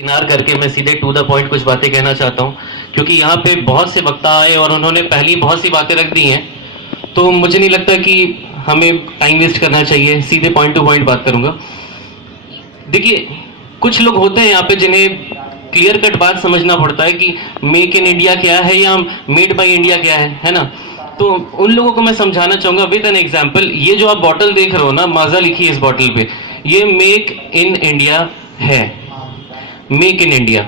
किनार करके मैं सीधे टू द पॉइंट कुछ बातें कहना चाहता हूं, क्योंकि यहाँ पे बहुत से वक्ता आए और उन्होंने पहली बहुत सी बातें रख दी हैं, तो मुझे नहीं लगता कि हमें टाइम वेस्ट करना चाहिए। सीधे पॉइंट टू पॉइंट बात करूंगा। देखिए, कुछ लोग होते हैं यहाँ पे जिन्हें क्लियर कट बात समझना पड़ता है कि मेक इन इंडिया क्या है या मेड बाय इंडिया क्या है ना। तो उन लोगों को मैं समझाना चाहूंगा विद एन एग्जाम्पल। ये जो आप बॉटल देख रहे हो ना, माजा लिखी है इस बॉटल पे, ये मेक इन इंडिया है। मेक इन इंडिया,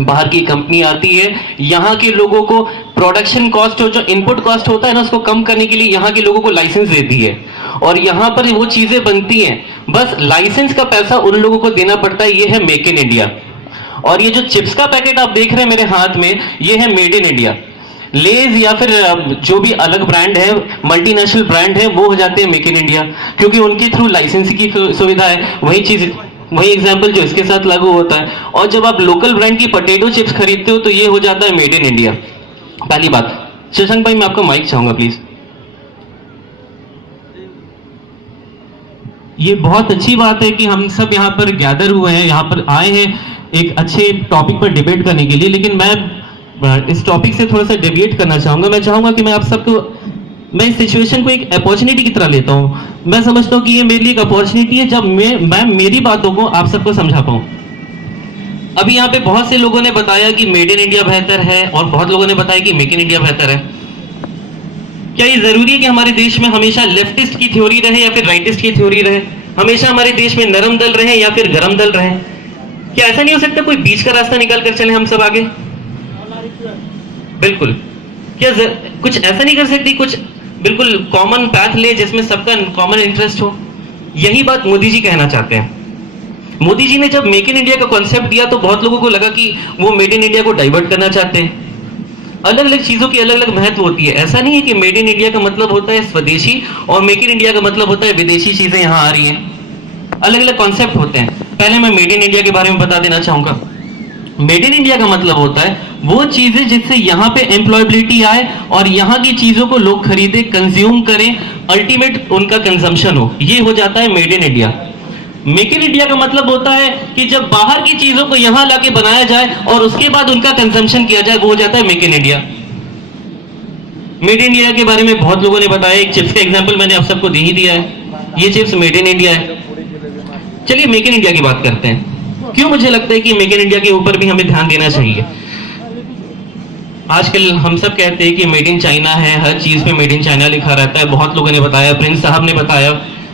बाहर की कंपनी आती है, यहाँ के लोगों को प्रोडक्शन कॉस्ट, जो इनपुट कॉस्ट होता है ना, उसको कम करने के लिए यहाँ के लोगों को लाइसेंस देती है और यहाँ पर वो चीजें बनती हैं। बस लाइसेंस का पैसा उन लोगों को देना पड़ता है। ये है मेक इन इंडिया। और ये जो चिप्स का पैकेट आप देख रहे हैं मेरे हाथ में, ये है मेड इन इंडिया। लेज या फिर जो भी अलग ब्रांड है, मल्टीनेशनल ब्रांड है, वो हो जाते हैं मेक इन इंडिया, क्योंकि उनके थ्रू लाइसेंस की सुविधा है। वही चीज, वही एग्जाम्पल जो इसके साथ लागू होता है। और जब आप लोकल ब्रांड की पोटैटो चिप्स खरीदते हो तो ये हो जाता है मेड इन इंडिया। पहली बात। शशांक भाई, मैं आपको माइक चाहूंगा प्लीज। ये बहुत अच्छी बात है कि हम सब यहाँ पर गैदर हुए हैं, यहाँ पर आए हैं एक अच्छे टॉपिक पर डिबेट करने के लिए, लेकिन मैं इस टॉपिक से थोड़ा सा डेविएट करना चाहूंगा। मैं चाहूंगा कि मैं आप सबको, मैं इस सिचुएशन को एक अपॉर्चुनिटी की तरह लेता हूं। मैं समझता हूं कि ये मेरे लिए एक अपॉर्चुनिटी है जब मैं मेरी बातों को आप सबको समझा पाऊं। अभी यहाँ पे बहुत से लोगों ने बताया कि मेड इन इंडिया बेहतर है और बहुत लोगों ने बताया कि मेक इन इंडिया बेहतर है। क्या ये जरूरी है कि हमारे देश में हमेशा लेफ्टिस्ट की थ्योरी रहे या फिर राइटिस्ट की थ्योरी रहे? हमेशा हमारे देश में नरम दल रहे या फिर गरम दल रहे? क्या ऐसा नहीं हो सकता कोई बीच का रास्ता निकाल कर चले हम सब आगे? बिल्कुल। क्या कुछ ऐसा नहीं कर सकती, कुछ बिल्कुल कॉमन पैथ ले जिसमें सबका कॉमन इंटरेस्ट हो? यही बात मोदी जी कहना चाहते हैं। मोदी जी ने जब मेक इन इंडिया का कॉन्सेप्ट दिया तो बहुत लोगों को लगा कि वो मेड इन इंडिया को डाइवर्ट करना चाहते हैं। अलग अलग चीजों की अलग अलग महत्व होती है। ऐसा नहीं है कि मेड इन इंडिया का मतलब होता है स्वदेशी और मेक इन इंडिया का मतलब होता है विदेशी चीजें यहां आ रही हैं। अलग अलग कॉन्सेप्ट होते हैं। पहले मैं मेड इन इंडिया के बारे में बता देना चाहूंगा। मेड इन इंडिया का मतलब होता है वो चीजें जिससे यहाँ पे एम्प्लॉयबिलिटी आए और यहाँ की चीजों को लोग खरीदे, कंज्यूम करें, अल्टीमेट उनका कंजम्पशन हो। ये हो जाता है made in India. Make in India का मतलब होता है कि जब बाहर की चीजों को यहां लाके बनाया जाए और उसके बाद उनका कंजम्पशन किया जाए, वो हो जाता है make in India. Made in India के बारे में बहुत लोगों ने बताया। एक चिप्स का एग्जांपल मैंने आप सबको दे ही दिया है। ये चिप्स मेड इन इंडिया है। चलिए मेक इन इंडिया की बात करते हैं। क्यों मुझे लगता है कि मेक इन इंडिया के ऊपर भी हमें ध्यान देना चाहिए। आजकल हम सब कहते हैं कि मेड इन चाइना है, हर चीज पे मेड इन चाइना लिखा रहता है। बहुत लोगों ने बताया, प्रिंस साहब ने बताया,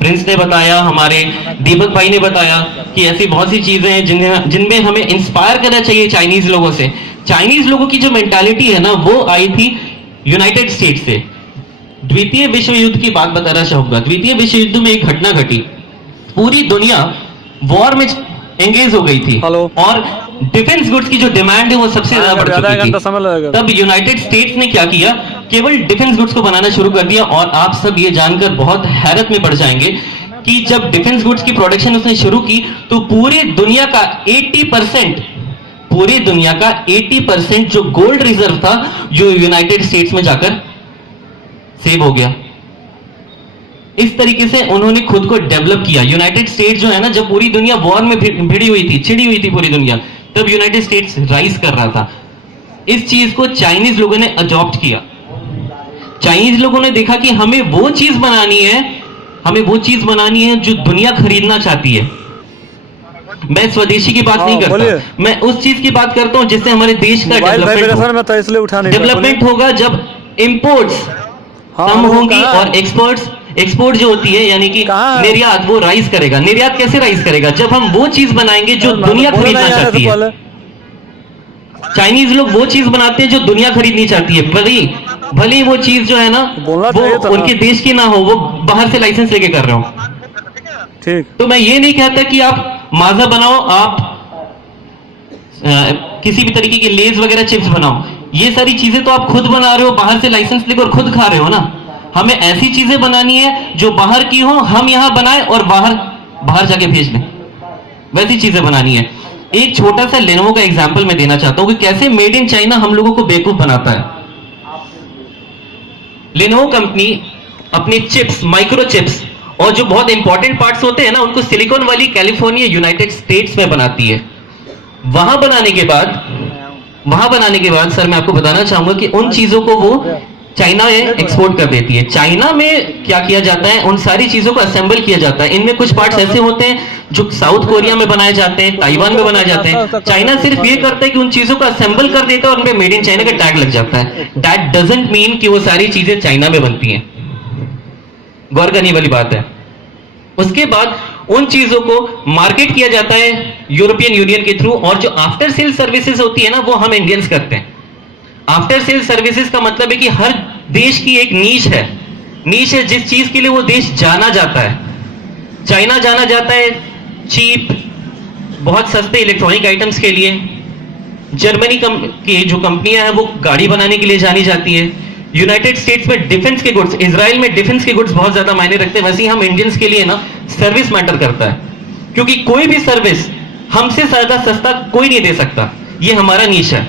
प्रिंस ने बताया, हमारे दीपक भाई ने बताया कि ऐसी बहुत सी चीजें हैं जिनमें हमें इंस्पायर करना चाहिए चाइनीज लोगों से। चाइनीज लोगों की जो मेंटालिटी है ना, वो आई थी यूनाइटेड स्टेट से। द्वितीय विश्व युद्ध की बात बताना चाहूंगा। द्वितीय विश्व युद्ध में एक घटना घटी, पूरी दुनिया वॉर में एंगेज हो गई थी और डिफेंस गुड्स की जो डिमांड है वो सबसे ज्यादा बढ़ चुकी थी। तब यूनाइटेड स्टेट्स ने क्या किया, केवल डिफेंस गुड्स को बनाना शुरू कर दिया। और आप सब ये जानकर बहुत हैरत में पड़ जाएंगे कि जब डिफेंस गुड्स की प्रोडक्शन उसने शुरू की तो पूरी दुनिया का 80%, पूरी दुनिया का 80% जो गोल्ड रिजर्व था, जो यूनाइटेड स्टेट्स में जाकर सेव हो गया। इस तरीके से उन्होंने खुद को डेवलप किया। यूनाइटेड स्टेट्स जो है ना, जब पूरी दुनिया वॉर में भिड़ी हुई थी, चिड़ी हुई थी पूरी दुनिया, तब यूनाइटेड स्टेट्स राइज कर रहा था। इस चीज को चाइनीज लोगों ने अडॉप्ट किया। चाइनीज लोगों ने देखा कि हमें वो चीज बनानी है, हमें वो चीज बनानी है जो दुनिया खरीदना चाहती है। मैं स्वदेशी की बात नहीं करता, मैं उस चीज की बात करता हूं जिससे हमारे देश का डेवलपमेंट होगा। जब इंपोर्ट्स कम होंगी और एक्सपोर्ट जो होती है यानी कि निर्यात, वो राइज करेगा। निर्यात कैसे राइज करेगा? जब हम वो चीज बनाएंगे जो दुनिया खरीदना चाहती है। चाइनीज लोग वो चीज बनाते हैं जो दुनिया खरीदनी चाहती है। भले वो चीज जो है ना, वो उनके देश की ना हो, वो बाहर से लाइसेंस लेके कर रहे हो। ठीक। तो मैं ये नहीं कहता कि आप माजा बनाओ, आप किसी भी तरीके की लेज वगैरह चिप्स बनाओ। ये सारी चीजें तो आप खुद बना रहे हो, बाहर से लाइसेंस लेकर खुद खा रहे हो ना। हमें ऐसी चीजें बनानी है जो बाहर की हो, हम यहां बनाए और बाहर जाके भेज दें, वैसी चीजें बनानी है। एक छोटा सा लेनोवो का एग्जांपल मैं देना चाहता हूं कि कैसे मेड इन चाइना हम लोगों को बेवकूफ बनाता है। लेनोवो कंपनी अपनी चिप्स, माइक्रो चिप्स और जो बहुत इंपॉर्टेंट पार्ट्स होते हैं ना, उनको सिलिकॉन वाली कैलिफोर्निया यूनाइटेड स्टेट्स में बनाती है। वहां बनाने के बाद सर मैं आपको बताना चाहूंगा कि उन चीजों को वो चाइना में एक्सपोर्ट कर देती है। चाइना में क्या किया जाता है, उन सारी चीजों को असेंबल किया जाता है। इनमें कुछ पार्ट्स ऐसे होते हैं जो साउथ कोरिया में बनाए जाते हैं, ताइवान में बनाए जाते हैं। चाइना सिर्फ ये करता है कि उन चीजों को असेंबल कर देता है और उनमें मेड इन चाइना का टैग लग जाता है। दैट डजंट मीन कि वो सारी चीजें चाइना में बनती हैं। गौर करने वाली बात है। उसके बाद उन चीजों को मार्केट किया जाता है यूरोपियन यूनियन के थ्रू, और जो आफ्टर सेल सर्विसेज होती है ना, वो हम इंडियंस करते हैं। आफ्टर सेल सर्विसेज का मतलब है कि हर देश की एक नीश है जिस चीज के लिए वो देश जाना जाता है। चाइना जाना जाता है चीप, बहुत सस्ते इलेक्ट्रॉनिक आइटम्स के लिए। जर्मनी की जो कंपनियां हैं वो गाड़ी बनाने के लिए जानी जाती है। यूनाइटेड स्टेट्स में डिफेंस के गुड्स, इजराइल में डिफेंस के गुड्स बहुत ज्यादा मायने रखते हैं। वैसे ही हम इंडियंस के लिए ना सर्विस मैटर करता है, क्योंकि कोई भी सर्विस हमसे ज्यादा सस्ता कोई नहीं दे सकता। ये हमारा नीश है।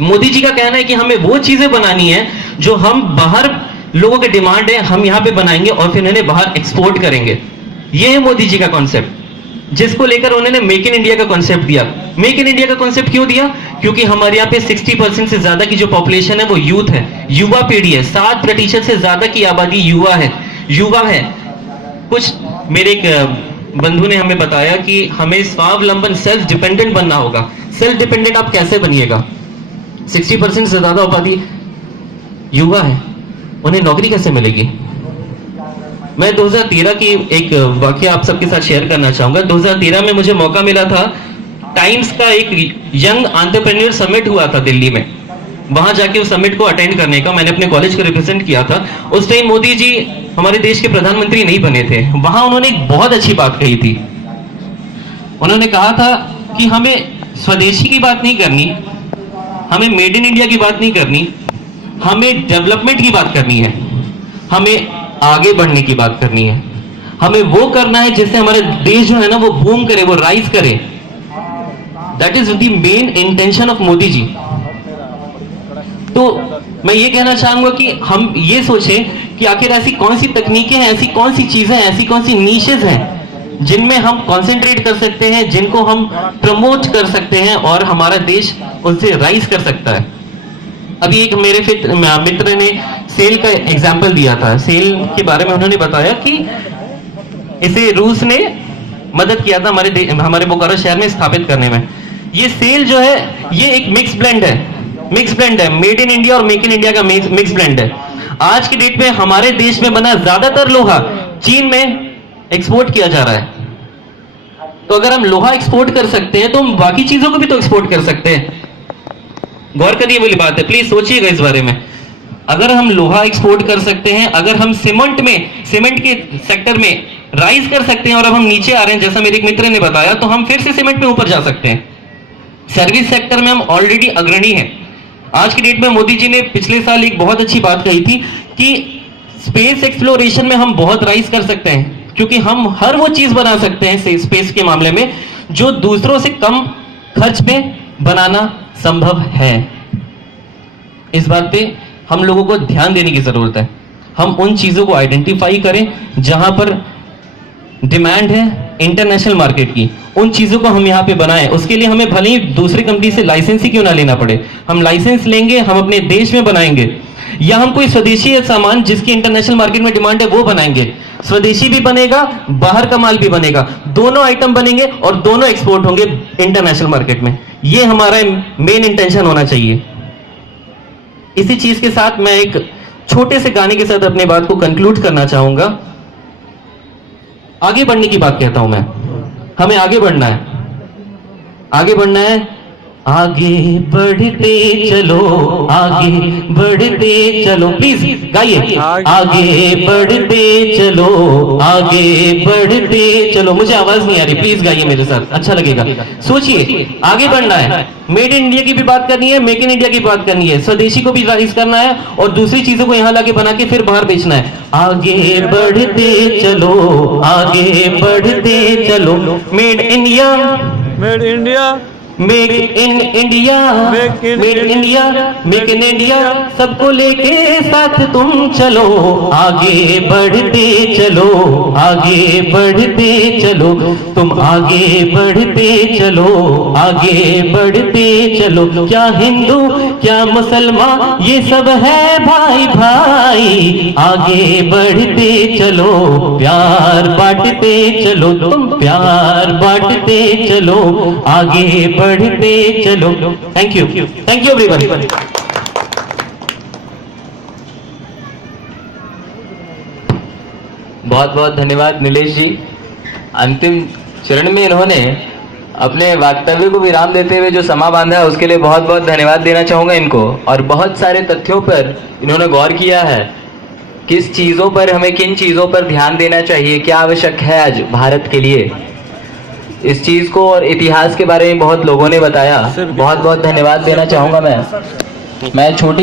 मोदी जी का कहना है कि हमें वो चीजें बनानी है जो हम बाहर, लोगों की डिमांड है, हम यहां पे बनाएंगे और फिर इन्हें बाहर एक्सपोर्ट करेंगे। ये है मोदी जी का कॉन्सेप्ट, जिसको लेकर उन्होंने मेक इन इंडिया का कॉन्सेप्ट दिया। मेक इन इंडिया का कॉन्सेप्ट क्यों दिया? क्योंकि हमारे यहाँ पे 60% से ज्यादा की जो पॉपुलेशन है वो यूथ है, युवा पीढ़ी है। 7% से ज्यादा की आबादी युवा है। कुछ मेरे एक बंधु ने हमें बताया कि हमें स्वावलंबन, सेल्फ डिपेंडेंट बनना होगा। सेल्फ डिपेंडेंट आप कैसे बनिएगा? 60% से ज्यादा आबादी युवा है, उन्हें नौकरी कैसे मिलेगी? मैं 2013 की एक वाकया आप सबके साथ शेयर करना चाहूंगा। 2013 में मुझे मौका मिला था, टाइम्स का एक यंग एंटरप्रेन्योर समिट हुआ था दिल्ली में। वहां जाके उस समिट को अटेंड करने का मैंने अपने कॉलेज को रिप्रेजेंट किया था। उस टाइम मोदी जी हमारे देश के प्रधानमंत्री नहीं बने थे। वहां उन्होंने एक बहुत अच्छी बात कही थी। उन्होंने कहा था कि हमें स्वदेशी की बात नहीं करनी, हमें मेड इन इंडिया की बात नहीं करनी, हमें डेवलपमेंट की बात करनी है, हमें आगे बढ़ने की बात करनी है। हमें वो करना है जिससे हमारे देश जो है ना वो बूम करे, वो राइज करे। That is the main intention of Modi ji. तो मैं ये कहना चाहूंगा कि हम ये सोचें कि आखिर ऐसी कौन सी तकनीकें हैं, ऐसी कौन सी चीजें हैं, ऐसी कौन सी नीशेज हैं जिनमें हम कंसंट्रेट कर सकते हैं, जिनको हम प्रमोट कर सकते हैं और हमारा देश उनसे राइज कर सकता है। अभी एक मेरे मित्र ने सेल का एग्जाम्पल दिया था। सेल के बारे में उन्होंने बताया कि इसे रूस ने मदद किया था हमारे बोकारो शहर में स्थापित करने में। ये सेल जो है ये एक मिक्स ब्लेंड है, मेड इन इंडिया और मेक इन इंडिया का मिक्स ब्लेंड है। आज की डेट में हमारे देश में बना ज्यादातर लोहा चीन में एक्सपोर्ट किया जा रहा है। तो अगर हम लोहा एक्सपोर्ट कर सकते हैं तो हम बाकी चीजों को भी तो एक्सपोर्ट कर सकते हैं। गौर करिए वाली बात है, प्लीज सोचिएगा इस बारे में। अगर हम लोहा एक्सपोर्ट कर सकते हैं, अगर हम सीमेंट के सेक्टर में राइज कर सकते हैं और अब हम नीचे आ रहे हैं जैसा मेरे एक मित्र ने बताया, तो हम फिर से सीमेंट में ऊपर जा सकते हैं। सर्विस सेक्टर में हम ऑलरेडी अग्रणी हैं। आज की डेट में मोदी जी ने पिछले साल एक बहुत अच्छी बात कही थी कि स्पेस एक्सप्लोरेशन में हम बहुत राइज कर सकते हैं, क्योंकि हम हर वो चीज बना सकते हैं स्पेस के मामले में जो दूसरों से कम खर्च में बनाना संभव है। इस बात पे हम लोगों को ध्यान देने की जरूरत है। हम उन चीजों को आइडेंटिफाई करें जहां पर डिमांड है इंटरनेशनल मार्केट की, उन चीजों को हम यहाँ पे बनाएं। उसके लिए हमें भले ही दूसरी कंपनी से लाइसेंस ही क्यों ना लेना पड़े, हम लाइसेंस लेंगे, हम अपने देश में बनाएंगे, या हम कोई स्वदेशी सामान जिसकी इंटरनेशनल मार्केट में डिमांड है वो बनाएंगे। स्वदेशी भी बनेगा, बाहर का माल भी बनेगा, दोनों आइटम बनेंगे और दोनों एक्सपोर्ट होंगे इंटरनेशनल मार्केट में। ये हमारा मेन इंटेंशन होना चाहिए। इसी चीज के साथ मैं एक छोटे से गाने के साथ अपने बात को कंक्लूड करना चाहूंगा। आगे बढ़ने की बात कहता हूं मैं, हमें आगे बढ़ना है, आगे बढ़ना है। आगे बढ़ते चलो, आगे बढ़ते चलो, प्लीज गाइए। आगे बढ़ते चलो, आगे बढ़ते चलो। मुझे आवाज नहीं आ रही, प्लीज गाइए मेरे साथ, अच्छा लगेगा। सोचिए, आगे बढ़ना है, मेड इन इंडिया की भी बात करनी है, मेक इन इंडिया की बात करनी है, स्वदेशी को भी राइज करना है और दूसरी चीजों को यहाँ लाके बना के फिर बाहर बेचना है। आगे बढ़ते चलो, आगे बढ़ते चलो, made India, made India, make in India, make India, make in India, सबको लेके साथ तुम चलो, आगे बढ़ते चलो, आगे बढ़ते चलो, तुम आगे बढ़ते चलो, आगे बढ़ते चलो। क्या हिंदू क्या मुसलमान ये सब है भाई भाई, आगे बढ़ते चलो, प्यार बांटते चलो, तुम प्यार बांटते चलो, आगे बढ़ते चलो। Thank you everyone. बहुत बहुत धन्यवाद नीलेश जी। अंतिम चरण में इन्होंने अपने वक्तव्य को विराम देते हुए जो समा बांधा है उसके लिए बहुत बहुत धन्यवाद देना चाहूँगा इनको। और बहुत सारे तथ्यों पर इन्होंने गौर किया है, किस चीज़ों पर हमें, किन चीज़ों पर ध्यान देना चाहिए, क्या आवश्यक है आज भारत के लिए, इस चीज़ को और इतिहास के बारे में बहुत लोगों ने बताया। बहुत बहुत धन्यवाद देना चाहूँगा मैं छोटी